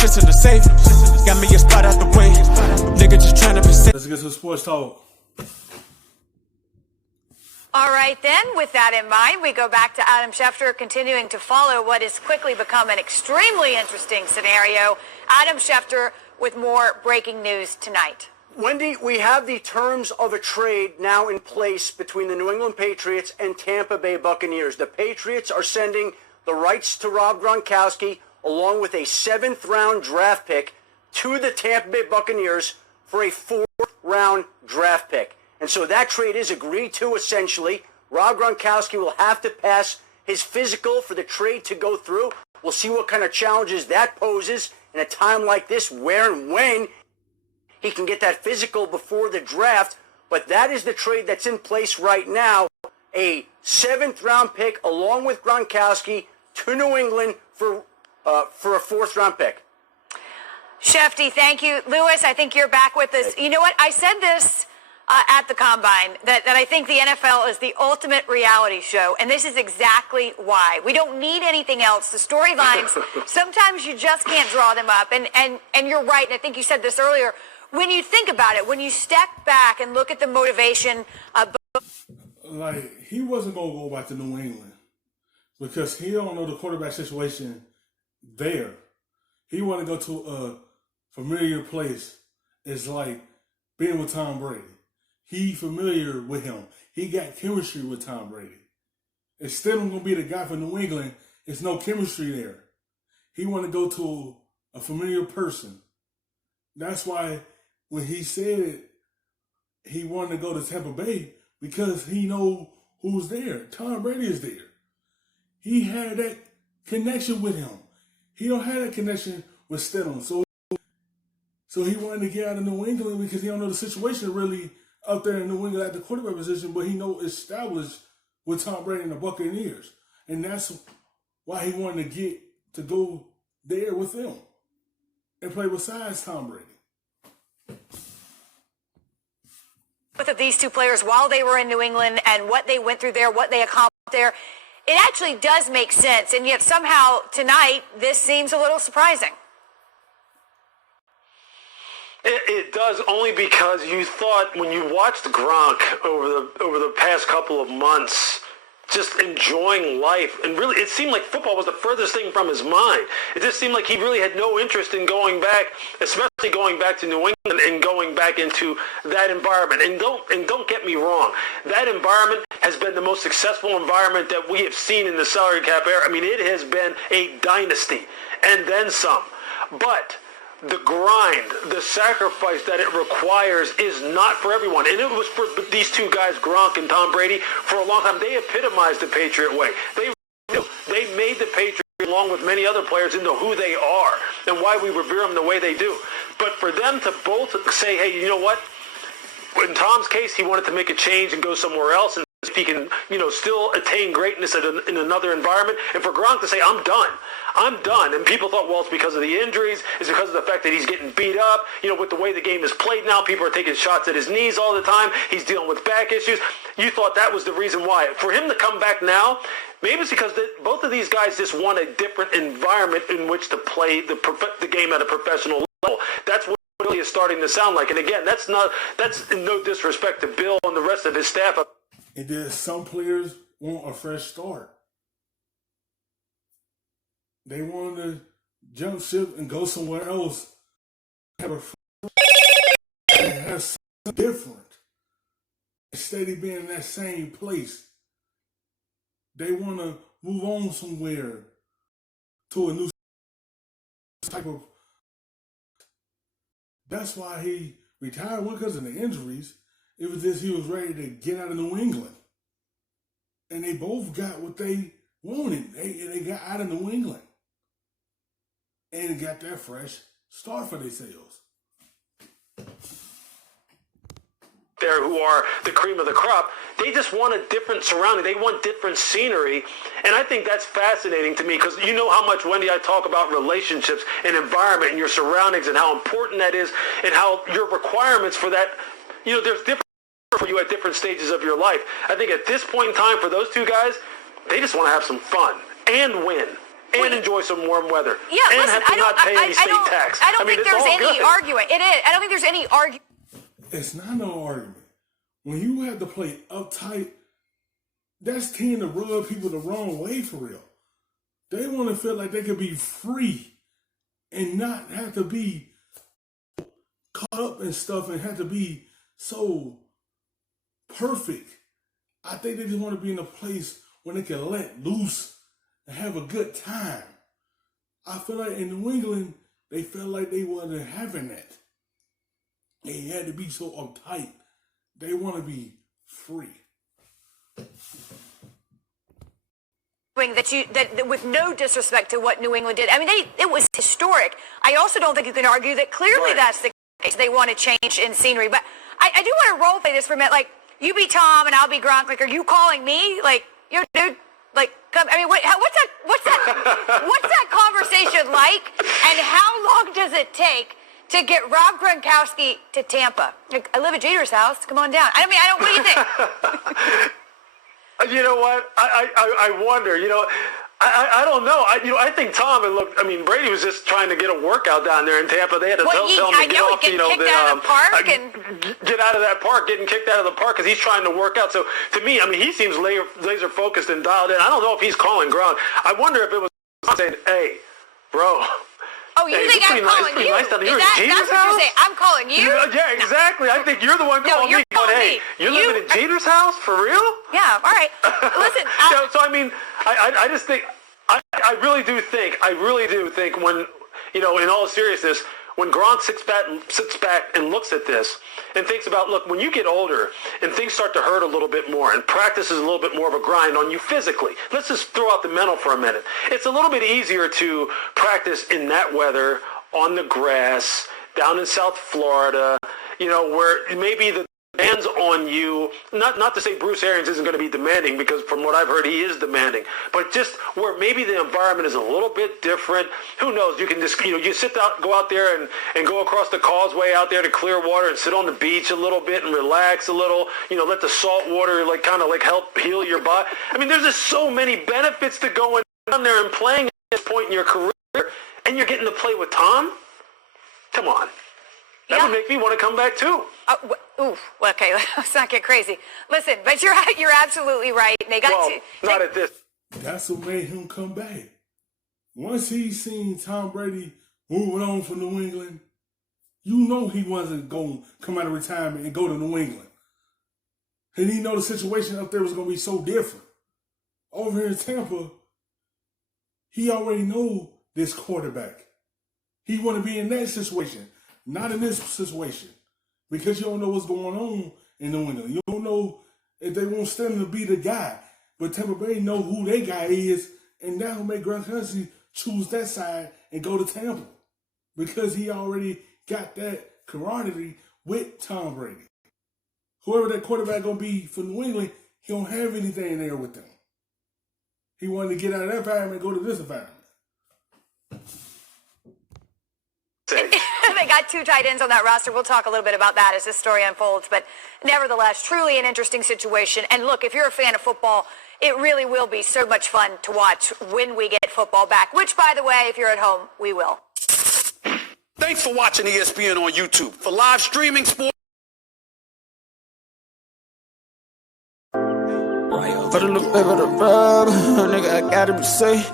shit's in the safe. Got me a spot out the way. Nigga just trying to be safe. Let's get to sports talk. All right, then, with that in mind, we go back to Adam Schefter, continuing to follow what has quickly become an extremely interesting scenario. Adam Schefter with more breaking news tonight. Wendy, we have the terms of a trade now in place between the New England Patriots and Tampa Bay Buccaneers. The Patriots are sending the rights to Rob Gronkowski along with a 7th-round draft pick to the Tampa Bay Buccaneers for a 4th-round draft pick. And so that trade is agreed to, essentially. Rob Gronkowski will have to pass his physical for the trade to go through. We'll see what kind of challenges that poses in a time like this, where and when he can get that physical before the draft. But that is the trade that's in place right now. A 7th-round pick along with Gronkowski to New England for a 4th-round pick. Shefty, thank you. Lewis, I think you're back with us. You know what? I said this at the Combine, that I think the NFL is the ultimate reality show, and this is exactly why. We don't need anything else. The storylines, sometimes you just can't draw them up, and you're right, and I think you said this earlier. When you think about it, when you step back and look at the motivation of... Like, he wasn't going to go back to New England because he don't know the quarterback situation there. He want to go to a familiar place. It's like being with Tom Brady. He familiar with him. He got chemistry with Tom Brady. Instead of going to be the guy from New England, there's no chemistry there. He want to go to a familiar person. That's why when he said it, he wanted to go to Tampa Bay because he know who's there. Tom Brady is there. He had that connection with him. He don't have that connection with Stidham. So he wanted to get out of New England because he don't know the situation really up there in New England at the quarterback position, but he know established with Tom Brady and the Buccaneers. And that's why he wanted to get to go there with them and play besides Tom Brady. Both of these two players, while they were in New England and what they went through there, what they accomplished there, it actually does make sense. And yet somehow tonight, this seems a little surprising. It does, only because you thought when you watched Gronk over the past couple of months, just enjoying life, and really it seemed like football was the furthest thing from his mind. It just seemed like he really had no interest in going back, especially going back to New England and going back into that environment. And don't get me wrong, that environment has been the most successful environment that we have seen in the salary cap era. I mean, it has been a dynasty and then some. But the grind, the sacrifice that it requires is not for everyone. And it was for these two guys, Gronk and Tom Brady, for a long time. They epitomized the Patriot way. They made the Patriots, along with many other players, into who they are and why we revere them the way they do. But for them to both say, hey, you know what? In Tom's case, he wanted to make a change and go somewhere else, and if he can, still attain greatness in another environment. And for Gronk to say, I'm done. And people thought, well, it's because of the injuries. It's because of the fact that he's getting beat up. With the way the game is played now, people are taking shots at his knees all the time. He's dealing with back issues. You thought that was the reason why. For him to come back now, maybe it's because both of these guys just want a different environment in which to play the game at a professional level. That's what it really is starting to sound like. And again, that's in no disrespect to Bill and the rest of his staff. And then some players want a fresh start. They want to jump ship and go somewhere else. Have something different. Instead of being in that same place. They want to move on somewhere to a new type of... That's why he retired, one because of the injuries. It was just he was ready to get out of New England. And they both got what they wanted. They got out of New England. And got that fresh start for themselves. There who are the cream of the crop, they just want a different surrounding. They want different scenery. And I think that's fascinating to me because you know how much, Wendy, I talk about relationships and environment and your surroundings and how important that is and how your requirements for that, there's different for you at different stages of your life. I think at this point in time for those two guys, they just want to have some fun and win. and enjoy some warm weather. Yeah, and listen, have to not pay any state tax. I don't think there's any argument. It is. I don't think there's any argument. It's not no argument. When you have to play uptight, that's tend to rub people the wrong way for real. They want to feel like they could be free and not have to be caught up in stuff and have to be so perfect. I think they just want to be in a place where they can let loose and have a good time. I feel like in New England, they felt like they wasn't having that. They had to be so uptight. They want to be free. That with no disrespect to what New England did. I mean, it was historic. I also don't think you can argue that clearly that's the case. They want to change in scenery. But I do want to role play this for a minute. Like, you be Tom and I'll be Gronk. Like, are you calling me? Like, yo, dude, like, come. I mean, what's that conversation like? And how long does it take to get Rob Gronkowski to Tampa? Like, I live at Jeter's house. Come on down. What do you think? You know what? I wonder. I don't know. I think Tom and look. I mean, Brady was just trying to get a workout down there in Tampa. They had to tell him to get off. Get out of that park, getting kicked out of the park because he's trying to work out. So to me, I mean, he seems laser focused and dialed in. I don't know if he's calling Gronk. I wonder if it was saying, "Hey, bro." Oh, you think I'm calling you? Nice down here. That's what you're saying. I'm calling you? Yeah, exactly. I think you're the one calling me. Hey, you're living in Jeter's house? For real? Yeah, all right. Listen. So, I mean, I just think, I really do think when, in all seriousness, when Gronk sits back and looks at this and thinks about, look, when you get older and things start to hurt a little bit more and practice is a little bit more of a grind on you physically, let's just throw out the mental for a minute. It's a little bit easier to practice in that weather, on the grass, down in South Florida, where maybe the demands on you, not to say Bruce Arians isn't going to be demanding, because from what I've heard, he is demanding, but just where maybe the environment is a little bit different. Who knows? You can just, you go out there and go across the causeway out there to Clearwater and sit on the beach a little bit and relax a little, let the salt water kind of help heal your body. I mean, there's just so many benefits to going down there and playing at this point in your career, and you're getting to play with Tom? Come on. That would make me want to come back too. Okay, let's not get crazy. Listen, but you're absolutely right. They got not at this. That's what made him come back. Once he seen Tom Brady moving on from New England, he wasn't going to come out of retirement and go to New England. And he know the situation up there was going to be so different. Over here in Tampa, he already know this quarterback. He want to be in that situation. Not in this situation, because you don't know what's going on in New England. You don't know if they want Stanley to be the guy. But Tampa Bay know who their guy is, and that will make Gronkowski choose that side and go to Tampa, because he already got that camaraderie with Tom Brady. Whoever that quarterback going to be for New England, he don't have anything there with them. He wanted to get out of that environment and go to this environment. They got 2 tight ends on that roster. We'll talk a little bit about that as this story unfolds. But nevertheless, truly an interesting situation. And look, if you're a fan of football, it really will be so much fun to watch when we get football back, which, by the way, if you're at home, we will. Thanks for watching ESPN on YouTube. For live streaming sports. For the look back of the rub, nigga, I gotta be safe.